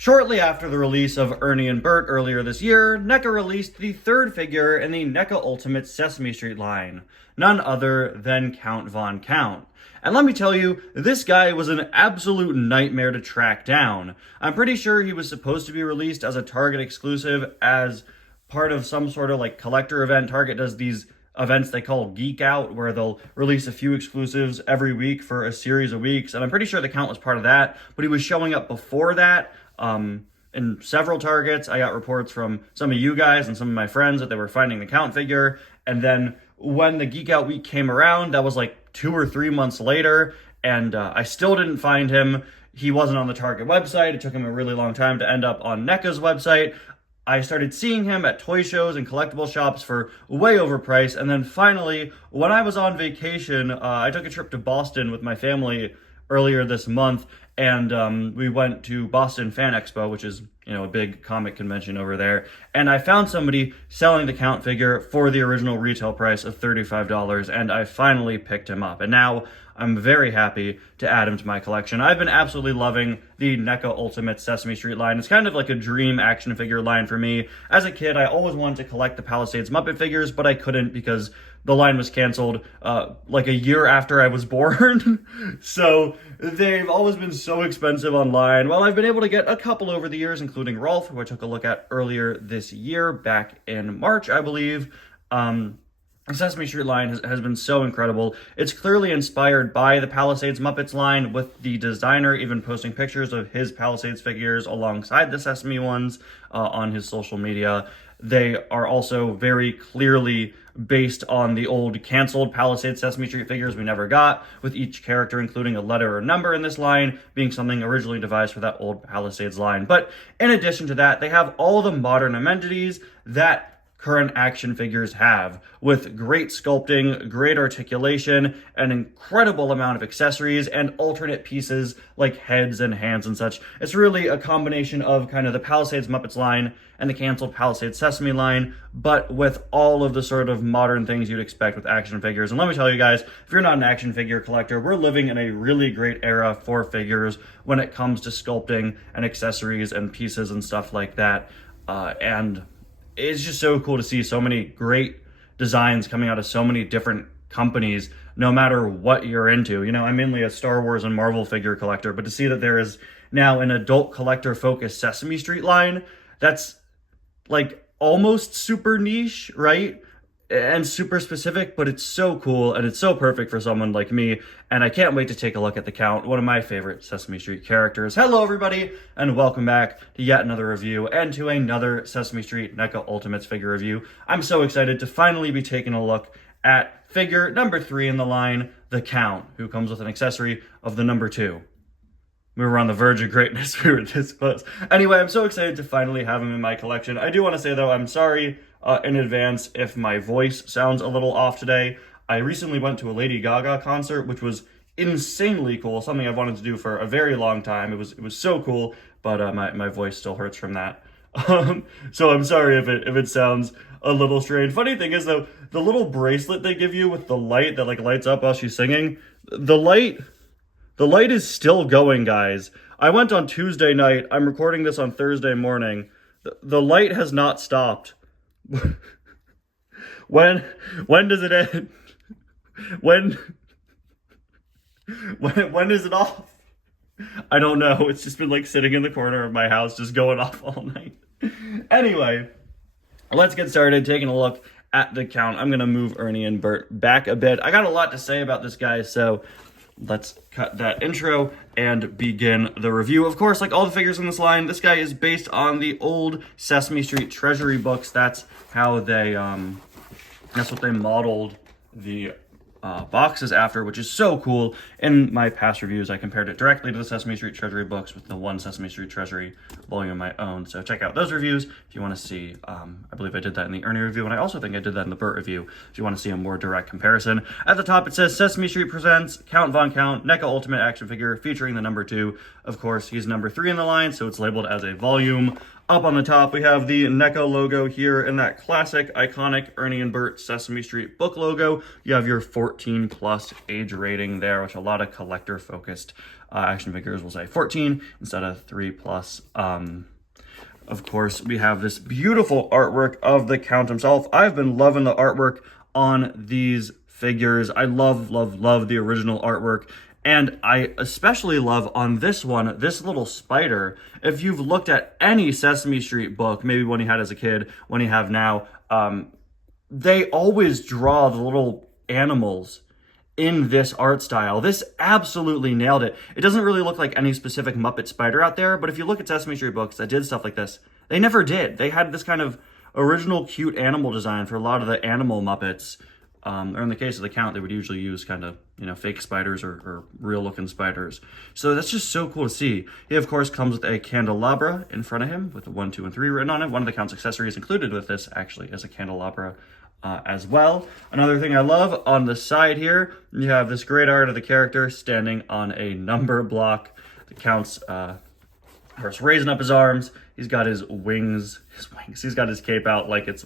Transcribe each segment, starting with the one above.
Shortly after the release of Ernie and Bert earlier this year, NECA released the third figure in the NECA Ultimate Sesame Street line, none other than Count Von Count. And let me tell you, this guy was an absolute nightmare to track down. I'm pretty sure he was supposed to be released as a Target exclusive as part of some sort of like collector event. Target does these events they call Geek Out, where they'll release a few exclusives every week for a series of weeks, and I'm pretty sure the Count was part of that, but he was showing up before that in several Targets. I got reports from some of you guys and some of my friends that they were finding the Count figure, and then when the Geek Out week came around, that was like 2 or 3 months later, and I still didn't find him. He wasn't on the Target website. It took him a really long time to end up on NECA's website. I started seeing him at toy shows and collectible shops for way overpriced, and then finally, when I was on vacation, I took a trip to Boston with my family earlier this month, and we went to Boston Fan Expo, which is, a big comic convention over there, and I found somebody selling the Count figure for the original retail price of $35, and I finally picked him up, and now I'm very happy to add him to my collection. I've been absolutely loving the NECA Ultimate Sesame Street line. It's kind of like a dream action figure line for me. As a kid, I always wanted to collect the Palisades Muppet figures, but I couldn't because the line was canceled like a year after I was born. So they've always been so expensive online. Well, I've been able to get a couple over the years, including Rolf, who I took a look at earlier this year, back in March, I believe. The Sesame Street line has been so incredible. It's clearly inspired by the Palisades Muppets line, with the designer even posting pictures of his Palisades figures alongside the Sesame ones on his social media. They are also very clearly based on the old canceled Palisades Sesame Street figures we never got, with each character including a letter or number in this line being something originally devised for that old Palisades line. But in addition to that, they have all the modern amenities that current action figures have, with great sculpting, great articulation, an incredible amount of accessories, and alternate pieces like heads and hands and such. It's really a combination of kind of the Palisades Muppets line and the canceled Palisades Sesame line, but with all of the sort of modern things you'd expect with action figures. And let me tell you guys, if you're not an action figure collector, we're living in a really great era for figures when it comes to sculpting and accessories and pieces and stuff like that. And it's just so cool to see so many great designs coming out of so many different companies, no matter what you're into. I'm mainly a Star Wars and Marvel figure collector, but to see that there is now an adult collector focused Sesame Street line, that's like almost super niche, right? And super specific, but it's so cool and it's so perfect for someone like me, and I can't wait to take a look at the Count, one of my favorite Sesame Street characters. Hello everybody, and welcome back to yet another review and to another Sesame Street NECA Ultimates figure review. I'm so excited to finally be taking a look at figure number 3 in the line, the Count, who comes with an accessory of the number 2. We were on the verge of greatness. We were this close. Anyway, I'm so excited to finally have him in my collection. I do want to say, though, I'm sorry in advance if my voice sounds a little off today. I recently went to a Lady Gaga concert, which was insanely cool, something I've wanted to do for a very long time. It was so cool, but my voice still hurts from that. So I'm sorry if it sounds a little strange. Funny thing is, though, the little bracelet they give you with the light that like lights up while she's singing, the light is still going, guys. I went on Tuesday night. I'm recording this on Thursday morning. The light has not stopped. When does it end? When is it off? I don't know. It's just been like sitting in the corner of my house, just going off all night. Anyway, let's get started taking a look at the Count. I'm gonna move Ernie and Bert back a bit. I got a lot to say about this guy, so let's cut that intro and begin the review. Of course, like all the figures in this line, this guy is based on the old Sesame Street Treasury books. That's how they, that's what they modeled the boxes after, which is so cool. In my past reviews, I compared it directly to the Sesame Street Treasury books with the one Sesame Street Treasury volume I own. So check out those reviews if you want to see. I believe I did that in the Ernie review, and I also think I did that in the Burt review if you want to see a more direct comparison. At the top, it says Sesame Street presents Count Von Count NECA Ultimate Action Figure featuring the number 2. Of course, he's number 3 in the line, so it's labeled as a volume. Up on the top, we have the NECA logo here in that classic, iconic Ernie and Bert Sesame Street book logo. You have your 14 plus age rating there, which a lot of collector focused action figures will say 14 instead of 3 plus. Of course, we have this beautiful artwork of the Count himself. I've been loving the artwork on these figures. I love the original artwork. And I especially love on this one, this little spider. If you've looked at any Sesame Street book, maybe one you had as a kid, one you have now, they always draw the little animals in this art style. This absolutely nailed it. It doesn't really look like any specific Muppet spider out there, but if you look at Sesame Street books that did stuff like this, they never did. They had this kind of original cute animal design for a lot of the animal Muppets. Or in the case of the Count, they would usually use kind of, fake spiders or real-looking spiders. So that's just so cool to see. He, of course, comes with a candelabra in front of him with the 1, 2, and 3 written on it. One of the Count's accessories included with this, actually, is a candelabra as well. Another thing I love, on the side here, you have this great art of the character standing on a number block. The Count's first raising up his arms. He's got his wings. He's got his cape out like it's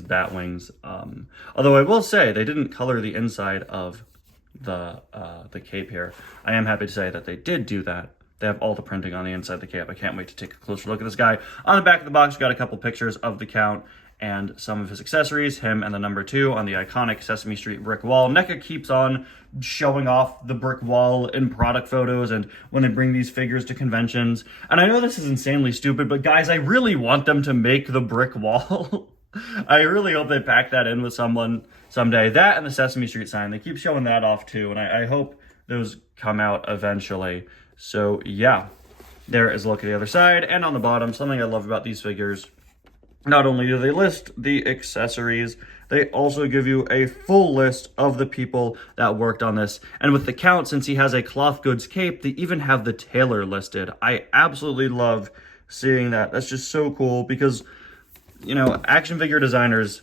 bat wings. Although I will say they didn't color the inside of the cape here. I am happy to say that they did do that. They have all the printing on the inside of the cape. I can't wait to take a closer look at this guy. On the back of the box, we've got a couple pictures of the Count and some of his accessories, him and the number 2 on the iconic Sesame Street brick wall. NECA keeps on showing off the brick wall in product photos and when they bring these figures to conventions. And I know this is insanely stupid, but guys, I really want them to make the brick wall. I really hope they pack that in with someone someday. That and the Sesame Street sign, they keep showing that off too, and I hope those come out eventually. So yeah, there is a look at the other side. And on the bottom, something I love about these figures, not only do they list the accessories, they also give you a full list of the people that worked on this. And with the Count, since he has a cloth goods cape, they even have the tailor listed. I absolutely love seeing that. That's just so cool because, action figure designers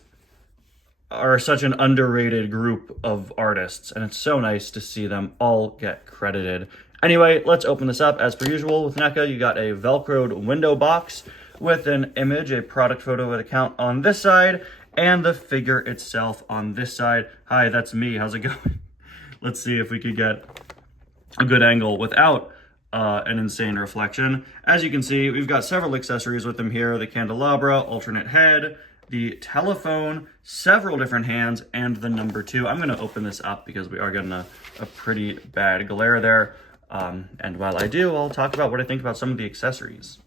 are such an underrated group of artists, and it's so nice to see them all get credited. Anyway, let's open this up. As per usual with NECA, you got a Velcroed window box with an image, a product photo with a Count on this side, and the figure itself on this side. Hi, that's me. How's it going? Let's see if we could get a good angle without an insane reflection. As you can see, we've got several accessories with them here. The candelabra, alternate head, the telephone, several different hands, and the number 2. I'm going to open this up because we are getting a pretty bad glare there. And while I do, I'll talk about what I think about some of the accessories.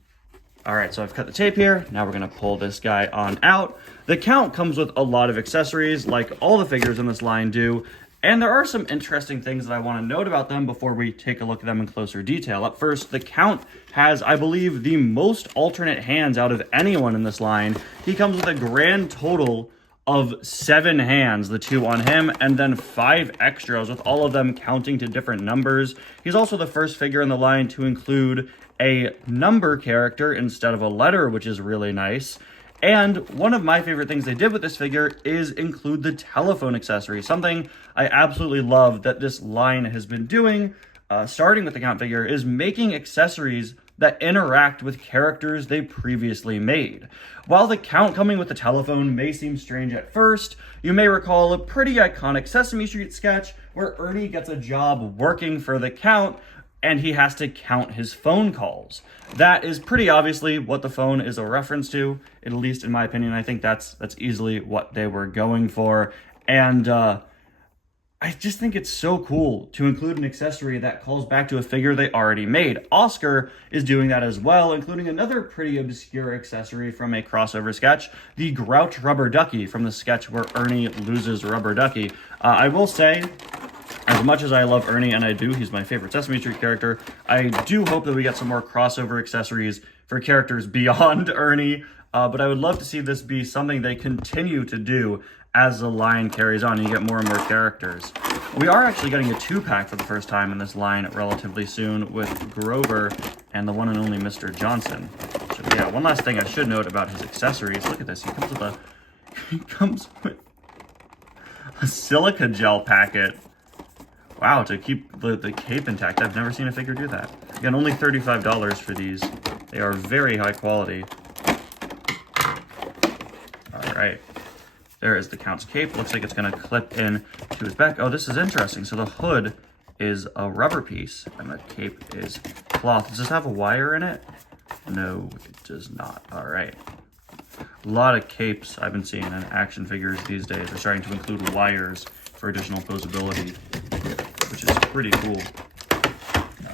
All right, so I've cut the tape here. Now we're gonna pull this guy on out. The Count comes with a lot of accessories, like all the figures in this line do, and there are some interesting things that I wanna note about them before we take a look at them in closer detail. Up first, the Count has, I believe, the most alternate hands out of anyone in this line. He comes with a grand total of 7 hands, the 2 on him, and then 5 extras, with all of them counting to different numbers. He's also the first figure in the line to include a number character instead of a letter, which is really nice. And one of my favorite things they did with this figure is include the telephone accessory, something I absolutely love that this line has been doing, starting with the Count figure, is making accessories that interact with characters they previously made. While the Count coming with the telephone may seem strange at first, you may recall a pretty iconic Sesame Street sketch where Ernie gets a job working for the Count and he has to count his phone calls. That is pretty obviously what the phone is a reference to, at least in my opinion. I think that's easily what they were going for. And I just think it's so cool to include an accessory that calls back to a figure they already made. Oscar is doing that as well, including another pretty obscure accessory from a crossover sketch, the Grouch Rubber Ducky from the sketch where Ernie loses Rubber Ducky. I will say, as much as I love Ernie, and I do, he's my favorite Sesame Street character, I do hope that we get some more crossover accessories for characters beyond Ernie, but I would love to see this be something they continue to do as the line carries on and you get more and more characters. We are actually getting a 2-pack for the first time in this line relatively soon with Grover and the one and only Mr. Johnson. So yeah, one last thing I should note about his accessories. Look at this, he comes with a silica gel packet. Wow, to keep the cape intact. I've never seen a figure do that. Again, only $35 for these. They are very high quality. All right. There is the Count's cape. Looks like it's going to clip in to his back. Oh, this is interesting. So the hood is a rubber piece and the cape is cloth. Does this have a wire in it? No, it does not. All right. A lot of capes I've been seeing in action figures these days are starting to include wires for additional posability, which is pretty cool.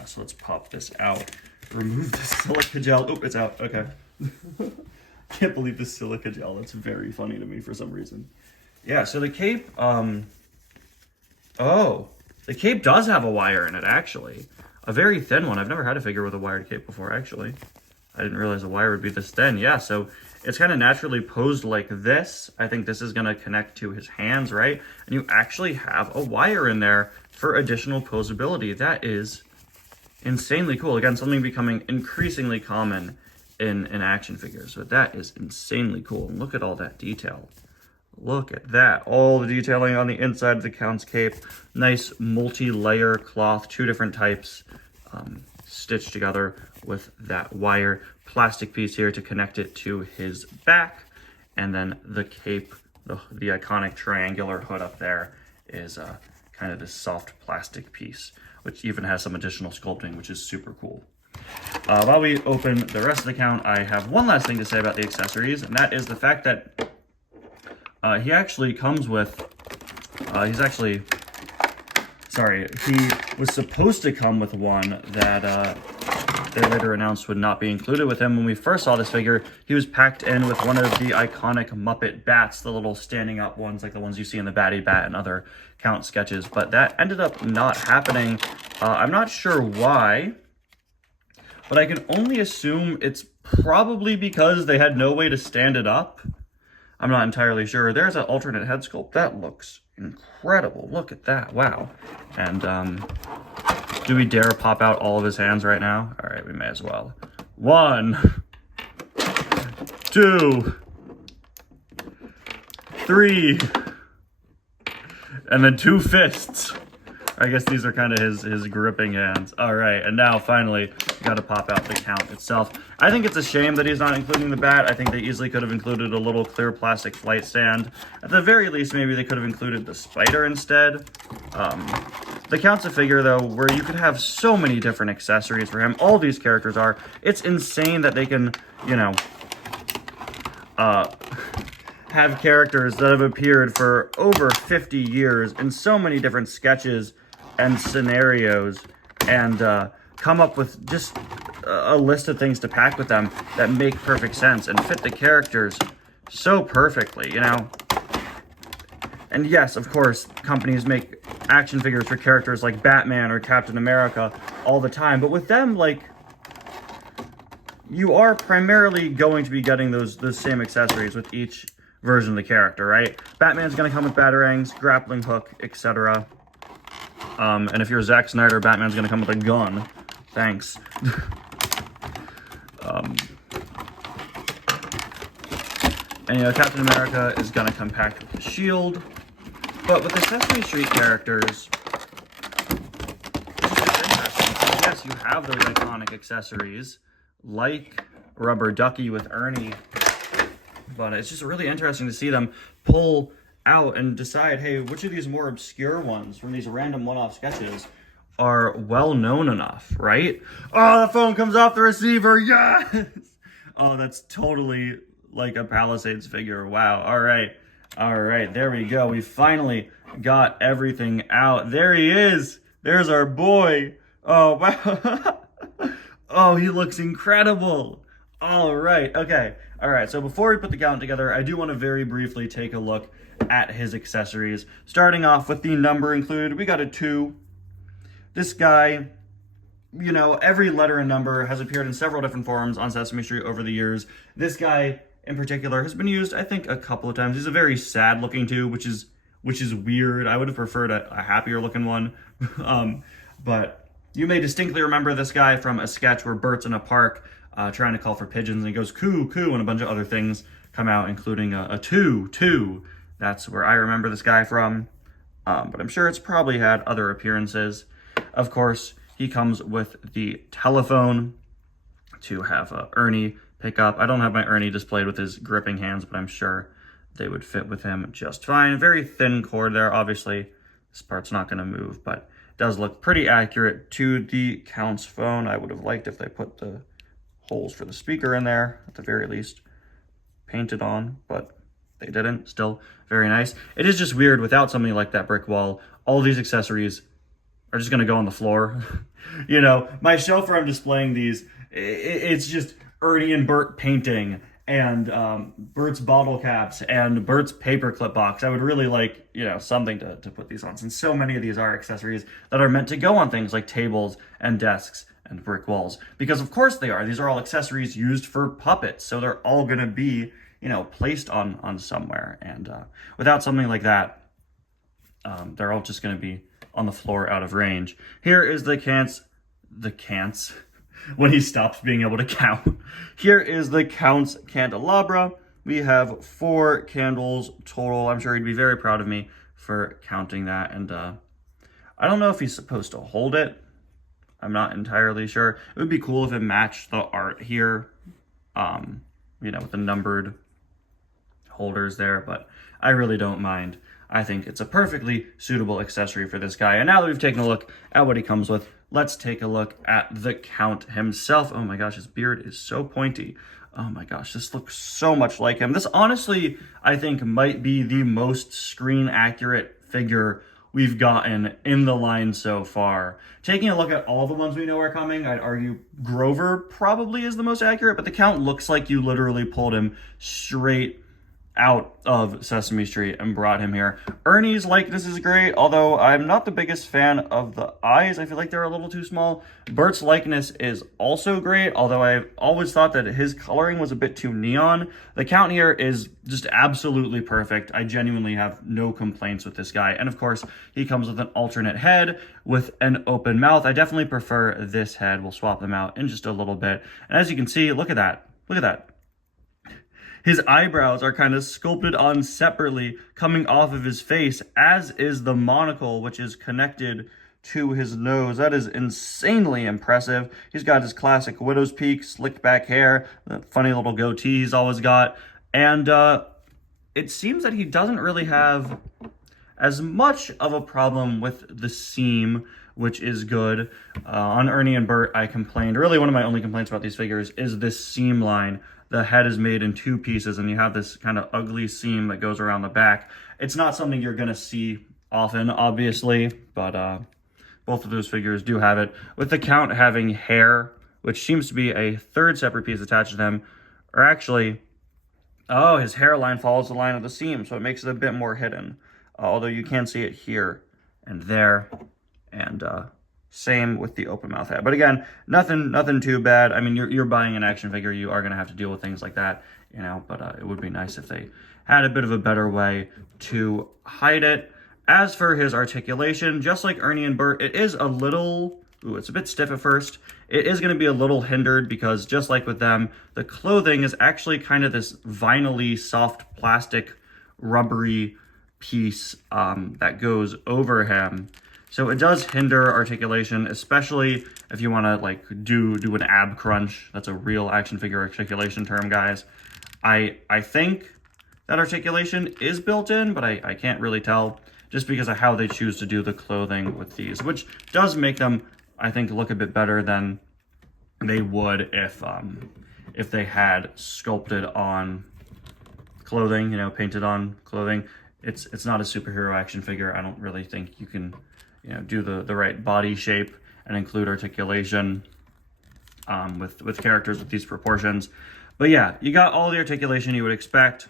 So let's pop this out. Remove the silica gel. Oh, it's out. Okay. Can't believe the silica gel. That's very funny to me for some reason. Yeah, so the cape, oh, the cape does have a wire in it, actually. A very thin one. I've never had a figure with a wired cape before, actually. I didn't realize a wire would be this thin. Yeah, so it's kind of naturally posed like this. I think this is going to connect to his hands, right? And you actually have a wire in there for additional posability. That is insanely cool. Again, something becoming increasingly common in action figures. So that is insanely cool. And look at all that detail. Look at that. All the detailing on the inside of the Count's cape. Nice multi-layer cloth, 2 different types, stitched together with that wire. Plastic piece here to connect it to his back. And then the cape, the iconic triangular hood up there is kind of this soft plastic piece, which even has some additional sculpting, which is super cool. While we open the rest of the Count, I have one last thing to say about the accessories, and that is the fact that he actually comes with, he was supposed to come with one that they later announced would not be included with him. When we first saw this figure, he was packed in with one of the iconic Muppet bats, the little standing up ones, like the ones you see in the Batty Bat and other Count sketches, but that ended up not happening. I'm not sure why, but I can only assume it's probably because they had no way to stand it up. I'm not entirely sure. There's an alternate head sculpt. That looks incredible. Look at that. Wow. And do we dare pop out all of his hands right now? All right, we may as well. 1, 2, 3, and then 2 fists. I guess these are kind of his gripping hands. All right, and now finally, got to pop out the Count itself. I think it's a shame that he's not including the bat. I think they easily could have included a little clear plastic flight stand. At the very least, maybe they could have included the spider instead. The Count's a figure, though, where you could have so many different accessories for him. All these characters are. It's insane that they can, you know, have characters that have appeared for over 50 years in so many different sketches and scenarios, and come up with just a list of things to pack with them that make perfect sense and fit the characters so perfectly, you know? And yes, of course, companies make action figures for characters like Batman or Captain America all the time, but with them, like, you are primarily going to be getting those same accessories with each version of the character, right? Batman's going to come with batarangs, grappling hook, etc. And if you're Zack Snyder, Batman's going to come with a gun. Thanks. And, you know, Captain America is going to come packed with a shield. But with the Sesame Street characters, it's interesting. Yes, you have those iconic accessories, like Rubber Ducky with Ernie. But it's just really interesting to see them pull out and decide, hey, which of these more obscure ones from these random one-off sketches are well-known enough, right? Oh, the phone comes off the receiver, yes! Oh, that's totally like a Palisades figure. Wow, all right, there we go. We finally got everything out. There he is. There's our boy. Oh, wow. Oh, he looks incredible. All right, okay. All right, so before we put the Count together, I do want to very briefly take a look at his accessories. Starting off with the number included, we got a 2. This guy, you know, every letter and number has appeared in several different forms on Sesame Street over the years. This guy in particular has been used, I think, a couple of times. He's a very sad looking 2, which is weird. I would have preferred a happier looking one. But you may distinctly remember this guy from a sketch where Bert's in a park trying to call for pigeons, and he goes, coo, coo, and a bunch of other things come out, including a 2. That's where I remember this guy from. But I'm sure it's probably had other appearances. Of course, he comes with the telephone. to have Ernie pick up. I don't have my Ernie displayed with his gripping hands, but I'm sure they would fit with him just fine. Very thin cord there. Obviously, this part's not going to move, but it does look pretty accurate to the Count's phone. I would have liked if they put the holes for the speaker in there, at the very least, painted on, but they didn't. Still very nice. It is just weird without something like that brick wall. All these accessories are just going to go on the floor. You know, my shelf where I'm displaying these, it's just Ernie and Bert painting and Bert's bottle caps and Bert's paperclip box. I would really like, you know, something to put these on, since so many of these are accessories that are meant to go on things like tables and desks and brick walls. Because of course they are. These are all accessories used for puppets. So they're all going to be, you know, placed on somewhere. And without something like that, they're all just going to be on the floor out of range. Here is the Count's when he stops being able to count. Here is the Count's candelabra. We have 4 candles total. I'm sure he'd be very proud of me for counting that. And I don't know if he's supposed to hold it. I'm not entirely sure. It would be cool if it matched the art here, you know, with the numbered holders there, but I really don't mind. I think it's a perfectly suitable accessory for this guy. And now that we've taken a look at what he comes with, let's take a look at the Count himself. Oh my gosh, his beard is so pointy. Oh my gosh, this looks so much like him. This honestly, I think, might be the most screen accurate figure we've gotten in the line so far. Taking a look at all the ones we know are coming, I'd argue Grover probably is the most accurate, but the Count looks like you literally pulled him straight out of Sesame Street and brought him here. Ernie's likeness is great, although I'm not the biggest fan of the eyes. I feel like they're a little too small. Bert's likeness is also great, although I've always thought that his coloring was a bit too neon. The Count here is just absolutely perfect. I genuinely have no complaints with this guy. And of course, he comes with an alternate head with an open mouth. I definitely prefer this head. We'll swap them out in just a little bit. And as you can see, look at that. Look at that. His eyebrows are kind of sculpted on separately, coming off of his face, as is the monocle, which is connected to his nose. That is insanely impressive. He's got his classic widow's peak, slicked back hair, the funny little goatee he's always got. And it seems that he doesn't really have as much of a problem with the seam, which is good. On Ernie and Bert, I complained. Really, one of my only complaints about these figures is this seam line. The head is made in 2 pieces, and you have this kind of ugly seam that goes around the back. It's not something you're going to see often, obviously, but both of those figures do have it. With the Count having hair, which seems to be a 3rd separate piece attached to them, or actually, oh, his hairline follows the line of the seam, so it makes it a bit more hidden. Although you can see it here and there, and same with the open mouth head. But again, nothing too bad. I mean, you're buying an action figure, you are going to have to deal with things like that, you know, but it would be nice if they had a bit of a better way to hide it. As for his articulation, just like Ernie and Bert, it is a little, it's a bit stiff at first. It is going to be a little hindered because just like with them, the clothing is actually kind of this vinyl-y, soft plastic, rubbery piece that goes over him. So it does hinder articulation, especially if you want to like do an ab crunch. That's a real action figure articulation term, guys. I think that articulation is built in, but I can't really tell just because of how they choose to do the clothing with these, which does make them, I think, look a bit better than they would if they had sculpted on clothing, you know, painted on clothing. It's not a superhero action figure. I don't really think you can, you know, do the right body shape and include articulation with characters with these proportions. But yeah, you got all the articulation you would expect.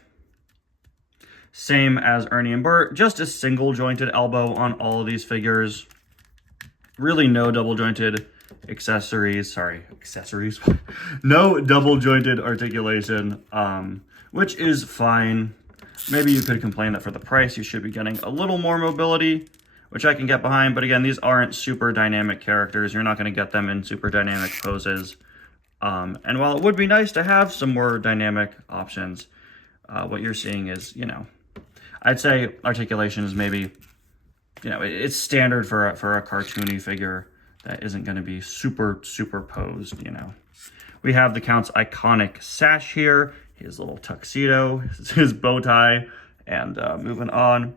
Same as Ernie and Bert, just a single jointed elbow on all of these figures. Really no double jointed accessories. No double jointed articulation, which is fine. Maybe you could complain that for the price, you should be getting a little more mobility, which I can get behind. But again, these aren't super dynamic characters. You're not going to get them in super dynamic poses. And while it would be nice to have some more dynamic options, what you're seeing is, you know, I'd say articulation is maybe, you know, it's standard for a cartoony figure that isn't going to be super superposed, you know. We have the Count's iconic sash here, his little tuxedo, his bow tie, and moving on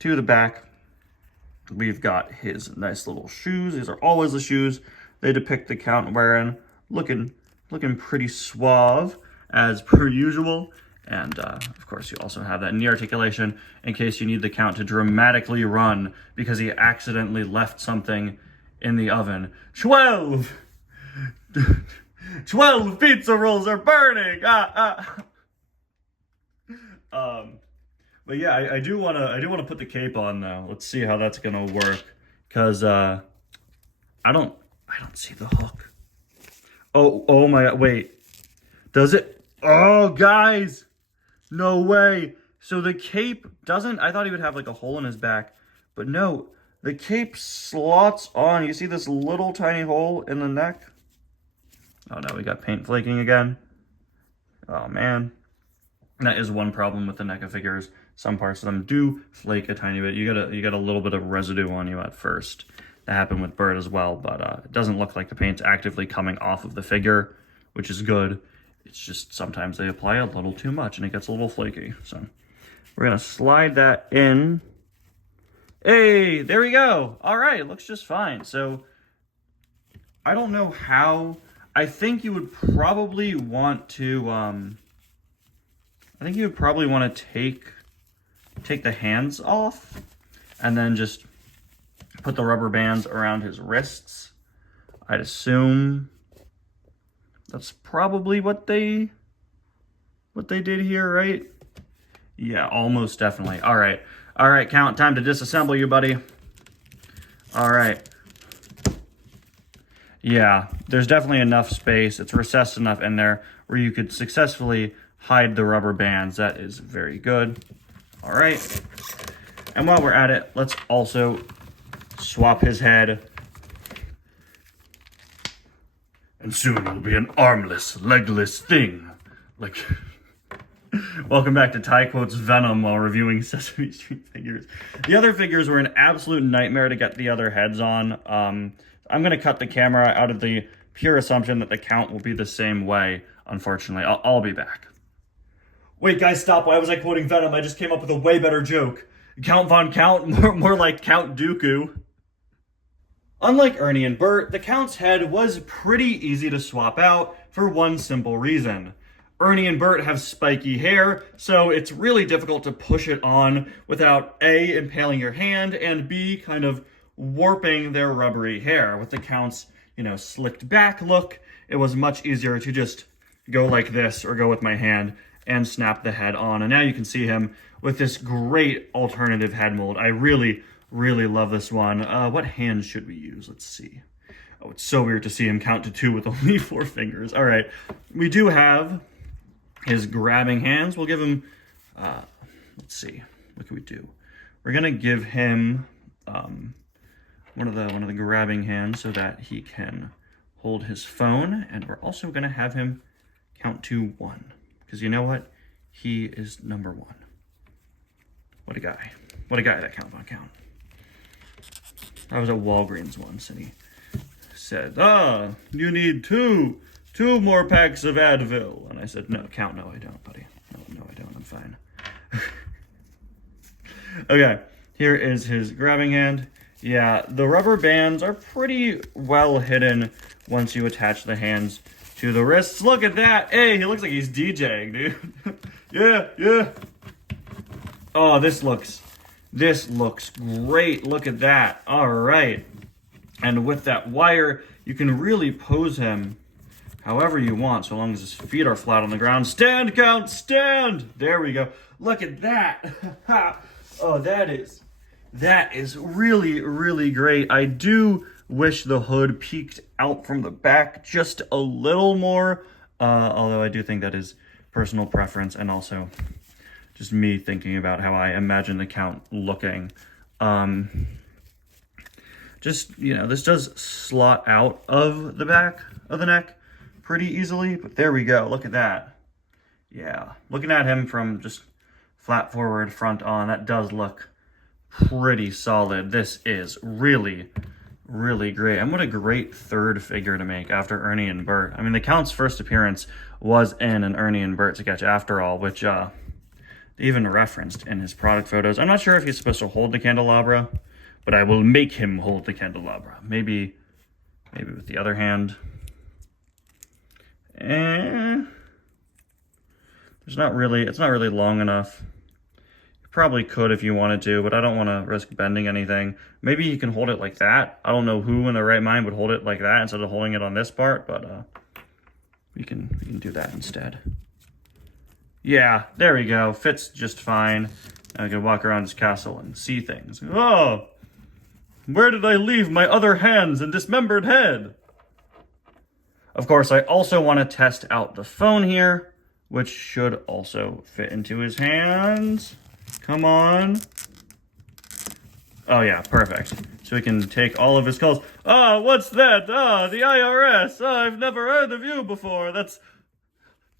to the back, we've got his nice little shoes. These are always the shoes they depict the Count wearing, looking pretty suave as per usual. And of course, you also have that knee articulation in case you need the Count to dramatically run because he accidentally left something in the oven. 12 pizza rolls are burning. But yeah, I do wanna put the cape on though. Let's see how that's gonna work, cause I don't see the hook. Oh my God! Wait, does it? Oh, guys, no way. So the cape doesn't. I thought he would have like a hole in his back, but no, the cape slots on. You see this little tiny hole in the neck? Oh no, we got paint flaking again. Oh man. That is one problem with the NECA figures. Some parts of them do flake a tiny bit. You get a little bit of residue on you at first. That happened with Bert as well, but it doesn't look like the paint's actively coming off of the figure, which is good. It's just sometimes they apply a little too much and it gets a little flaky. So we're gonna slide that in. Hey, there we go. All right, it looks just fine. So I don't know how. I think you would probably want to take the hands off and then just put the rubber bands around his wrists. I'd assume that's probably what they did here, right? Yeah, almost definitely. All right, Count, time to disassemble you, buddy. All right. Yeah, there's definitely enough space. It's recessed enough in there where you could successfully hide the rubber bands. That is very good. All right. And while we're at it, let's also swap his head. And soon you'll be an armless, legless thing. Like, welcome back to Ty Quote's Venom while reviewing Sesame Street figures. The other figures were an absolute nightmare to get the other heads on. I'm going to cut the camera out of the pure assumption that the Count will be the same way, unfortunately. I'll be back. Wait, guys, stop. Why was I quoting Venom? I just came up with a way better joke. Count Von Count, more like Count Dooku. Unlike Ernie and Bert, the Count's head was pretty easy to swap out for one simple reason. Ernie and Bert have spiky hair, so it's really difficult to push it on without A, impaling your hand, and B, kind of warping their rubbery hair. With the Count's, slicked back look, it was much easier to just go like this or go with my hand and snap the head on. And now you can see him with this great alternative head mold. I really love this one. What hand should we use? Let's see. Oh, it's so weird to see him count to 2 with only 4 fingers. All right, we do have his grabbing hands. We'll give him, let's see, what can we do? We're gonna give him one of the grabbing hands so that he can hold his phone, and we're also gonna have him count to 1. Because you know what? He is number 1. What a guy. What a guy, that Count Von Count. I was at Walgreens once, and he said, you need two more packs of Advil. And I said, no, Count, no, I don't, buddy. No, I don't, I'm fine. Okay, here is his grabbing hand. Yeah, the rubber bands are pretty well hidden once you attach the hands to the wrists. Look at that. Hey, he looks like he's DJing, dude. Yeah. Oh, this looks great. Look at that. All right. And with that wire, you can really pose him however you want, so long as his feet are flat on the ground. Stand, Count, stand. There we go. Look at that. Oh, that is really great. I do wish the hood peeked out from the back just a little more, although I do think that is personal preference and also just me thinking about how I imagine the Count looking. This does slot out of the back of the neck pretty easily, but there we go. Look at that. Yeah, looking at him from just flat forward, front on, that does look pretty solid. This is really really great. And what a great third figure to make after Ernie and Bert. I mean, the Count's first appearance was in an Ernie and Bert sketch after all, which they even referenced in his product photos. I'm not sure if he's supposed to hold the candelabra, but I will make him hold the candelabra. Maybe with the other hand. It's not really long enough. You probably could if you wanted to, but I don't want to risk bending anything. Maybe you can hold it like that. I don't know who in their right mind would hold it like that instead of holding it on this part, but we can do that instead. Yeah, there we go. Fits just fine. I can walk around his castle and see things. Oh, where did I leave my other hands and dismembered head? Of course, I also want to test out the phone here, which should also fit into his hands. Come on. Oh yeah, perfect. So we can take all of his calls. Ah, what's that? Ah, the IRS. Ah, I've never heard of you before. That's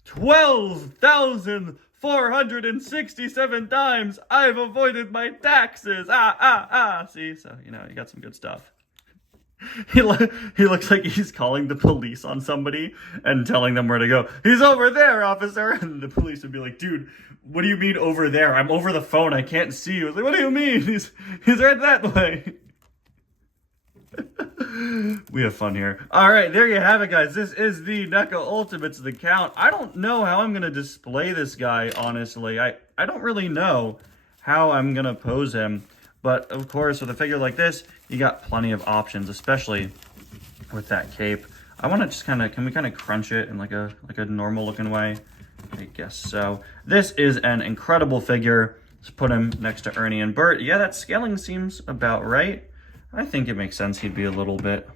12,467 times I've avoided my taxes. See, so, you got some good stuff. He looks like he's calling the police on somebody and telling them where to go. He's over there, officer. And the police would be like, dude, what do you mean over there? I'm over the phone. I can't see you. It's like, what do you mean? He's right that way. We have fun here. All right, there you have it, guys. This is the NECA Ultimates, the Count. I don't know how I'm going to display this guy, honestly. I don't really know how I'm going to pose him. But, of course, with a figure like this, you got plenty of options, especially with that cape. I want to just can we kind of crunch it in like a normal looking way? I guess so. This is an incredible figure. Let's put him next to Ernie and Bert. Yeah, that scaling seems about right. I think it makes sense he'd be a little bit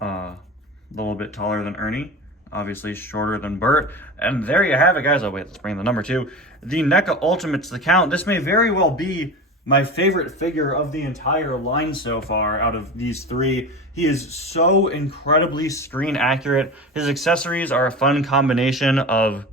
taller than Ernie. Obviously shorter than Bert. And there you have it, guys. Oh, wait, let's bring the number 2. The NECA Ultimates, the Count. This may very well be my favorite figure of the entire line so far out of these 3. He is so incredibly screen accurate. His accessories are a fun combination of,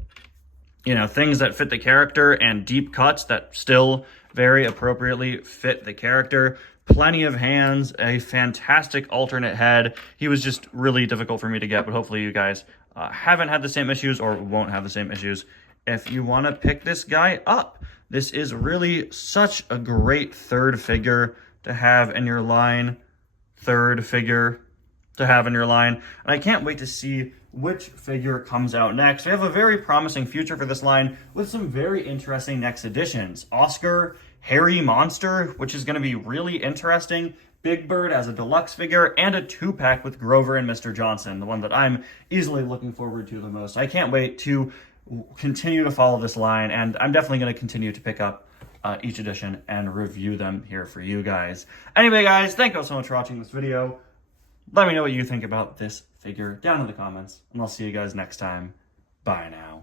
things that fit the character and deep cuts that still very appropriately fit the character. Plenty of hands, a fantastic alternate head. He was just really difficult for me to get, but hopefully you guys haven't had the same issues or won't have the same issues if you want to pick this guy up. This is really such a great third figure to have in your line. And I can't wait to see which figure comes out next. We have a very promising future for this line with some very interesting next additions. Oscar, Hairy Monster, which is going to be really interesting. Big Bird as a deluxe figure, and a 2-pack with Grover and Mr. Johnson, the one that I'm easily looking forward to the most. I can't wait to continue to follow this line, and I'm definitely going to continue to pick up each edition and review them here for you guys. Anyway, guys, thank you so much for watching this video. Let me know what you think about this figure down in the comments, and I'll see you guys next time. Bye now.